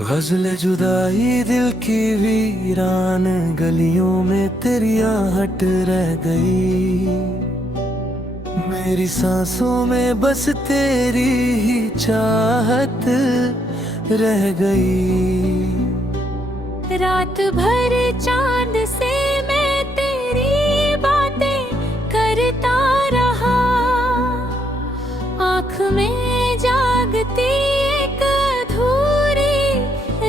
गज़ल जुदाई दिल की वीरान गलियों में तेरी आहट रह गई। मेरी सांसों में बस तेरी ही चाहत रह गई। रात भर चांद से मैं तेरी बातें करता रहा, आँख में जागती एक अधूरी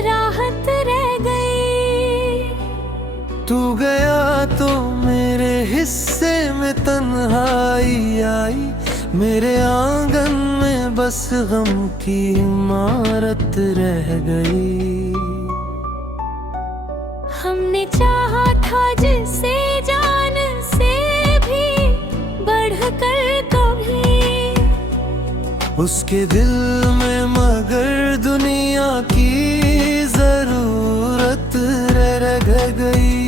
राहत रह गई। तू गया तो मेरे हिस्से में तन्हाई आई, मेरे आंगन में बस गम की इमारत रह गई। हमने चाहा था जिसे जान से भी बढ़कर कभी, उसके दिल में मगर दुनिया की जरूरत रह गई।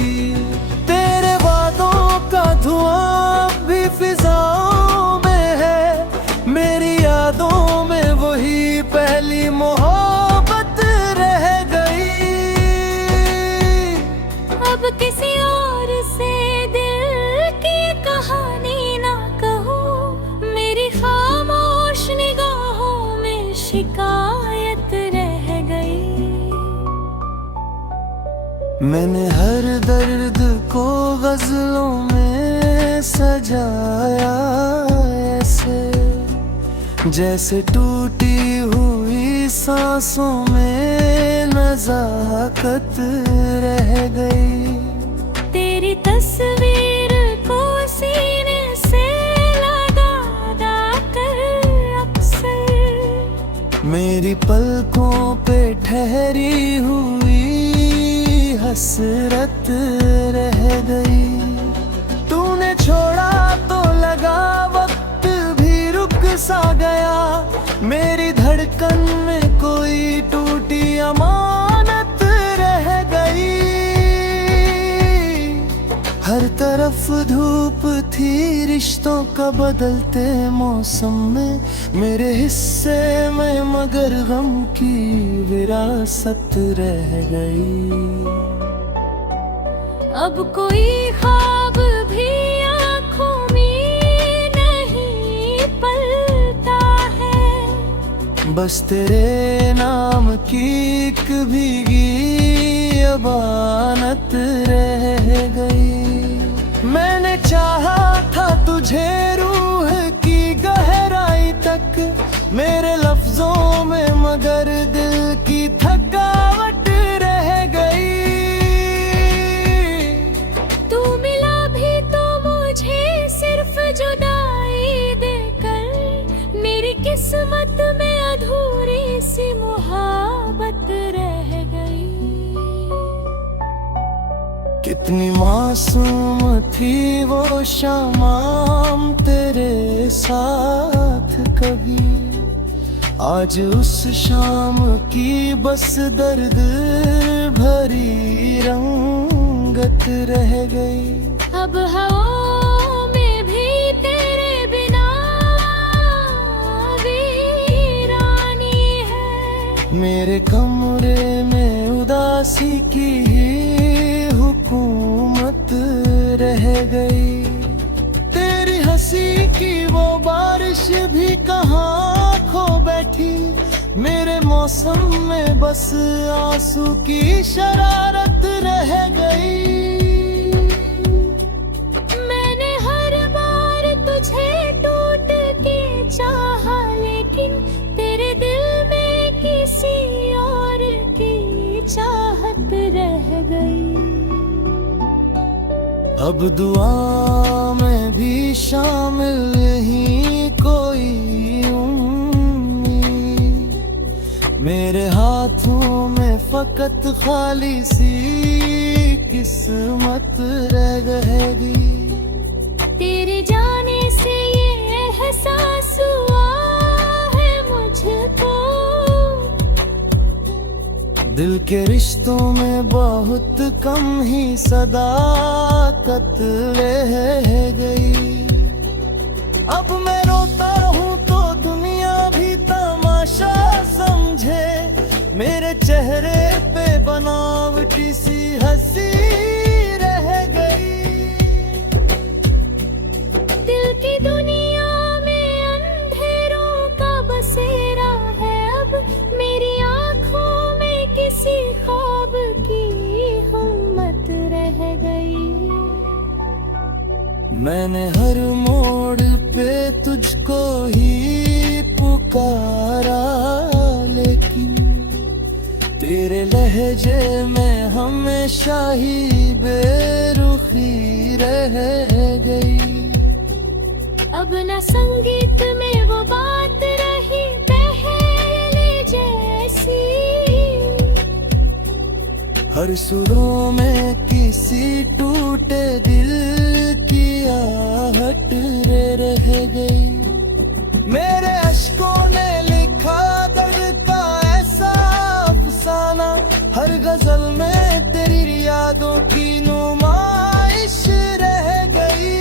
तेरे वादों का धुआं भी फिजाओं में है, मेरी यादों में वही पहली मोहब्बत रह गई। अब किसी और से दिल की कहानी ना कहूँ, मेरी खामोश निगाहों में शिकायत रह गई। मैंने हर दर्द को गज़लों में सजाया ऐसे, जैसे टूटी हुई सांसों में नज़ाकत रह गई। तेरी तस्वीर को सीने से लगा कर अक्सर, मेरी पलकों पे ठहरी हुई हसरत रह गई। तूने छोड़ा तो लगा वक्त भी रुक सा गया, मेरी धड़कन में कोई टूटी अमानत रह गई। हर तरफ धूप थी रिश्तों का बदलते मौसम में, मेरे हिस्से में मगर गम की विरासत रह गई। अब कोई ख्वाब भी आँखों में नहीं पलता है, बस तेरे नाम की एक भीगी अबानत रह गई। मैंने चाहा था तुझे रूह की गहराई तक, मेरे लफ्जों में मगर दिल की थकावट रह गई। तू मिला भी तो मुझे सिर्फ जुदाई देकर, मेरी किस्मत में अधूरी सी मोहब्बत रह गई। कितनी मासूम थी वो शाम तेरे साथ कभी, आज उस शाम की बस दर्द भरी रंगत रह गई। अब हवाओं में भी तेरे बिना वीरानी है, मेरे कमरे में उदासी की ही हुकूमत रह गई। तेरी हंसी की वो बारिश भी कहाँ खो बैठी, मेरे मौसम में बस आंसू की शरारत रह गई। मैंने हर बार तुझे टूट के चाहा, लेकिन तेरे दिल में किसी और की चाहत रह गई। अब दुआ में भी शामिल नहीं कोई उम्मीद, मेरे हाथों में फकत खाली सी किस्मत रह गई। तेरे जाने से ये एहसास हुआ है मुझको, दिल के रिश्तों में बहुत कम ही सदाकत रह गई। अब मैं रोता हूँ तो दुनिया भी तमाशा समझे, मेरे चेहरे ही पुकारा, लेकिन तेरे लहजे में हमेशा ही बेरुखी रह गई। अब न संगीत में वो बात रही पहले जैसी, हर सुरों में किसी टूटे दिल की आहट रह गई। मेरे अश्कों ने लिखा दर्द का ऐसा अफसाना, हर गजल में तेरी यादों की नुमाइश रह गई।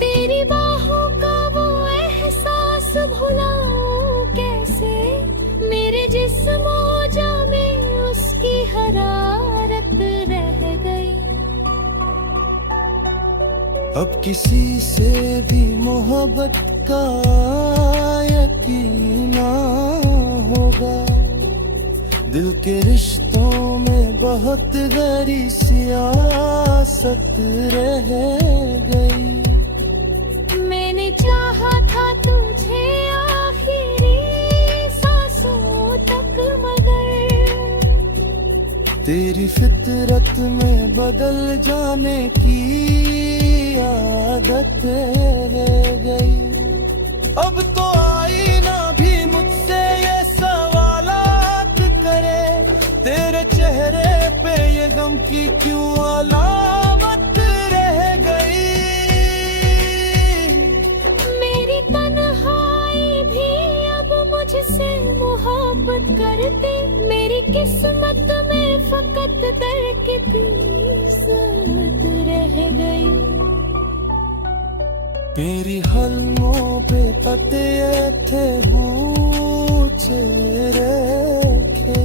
तेरी बाहों का वो एहसास भुलाऊं कैसे, मेरे जिस्म जा में उसकी हरारत रह गई। अब किसी से भी मोहब्बत का यकीन ना होगा, दिल के रिश्तों में बहुत गहरी सियासत रह गई। मैंने चाहा था तुझे आखिरी सांसों तक, मगर तेरी फितरत में बदल जाने की आदत रह गई। अब तो आईना भी मुझसे ये सवालात करे, तेरे चेहरे पे ये गम की क्यों अलामत रह गई। मेरी तन्हाई भी अब मुझसे मोहब्बत करती, मेरी किस्मत में फकत दर्द की ज़रूरत रह गई। मेरी हलमों पे पते थे ऊंचे रखे,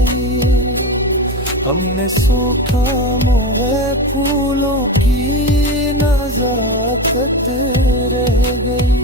हमने सूखा मोए फूलों की नजाकत रह गई।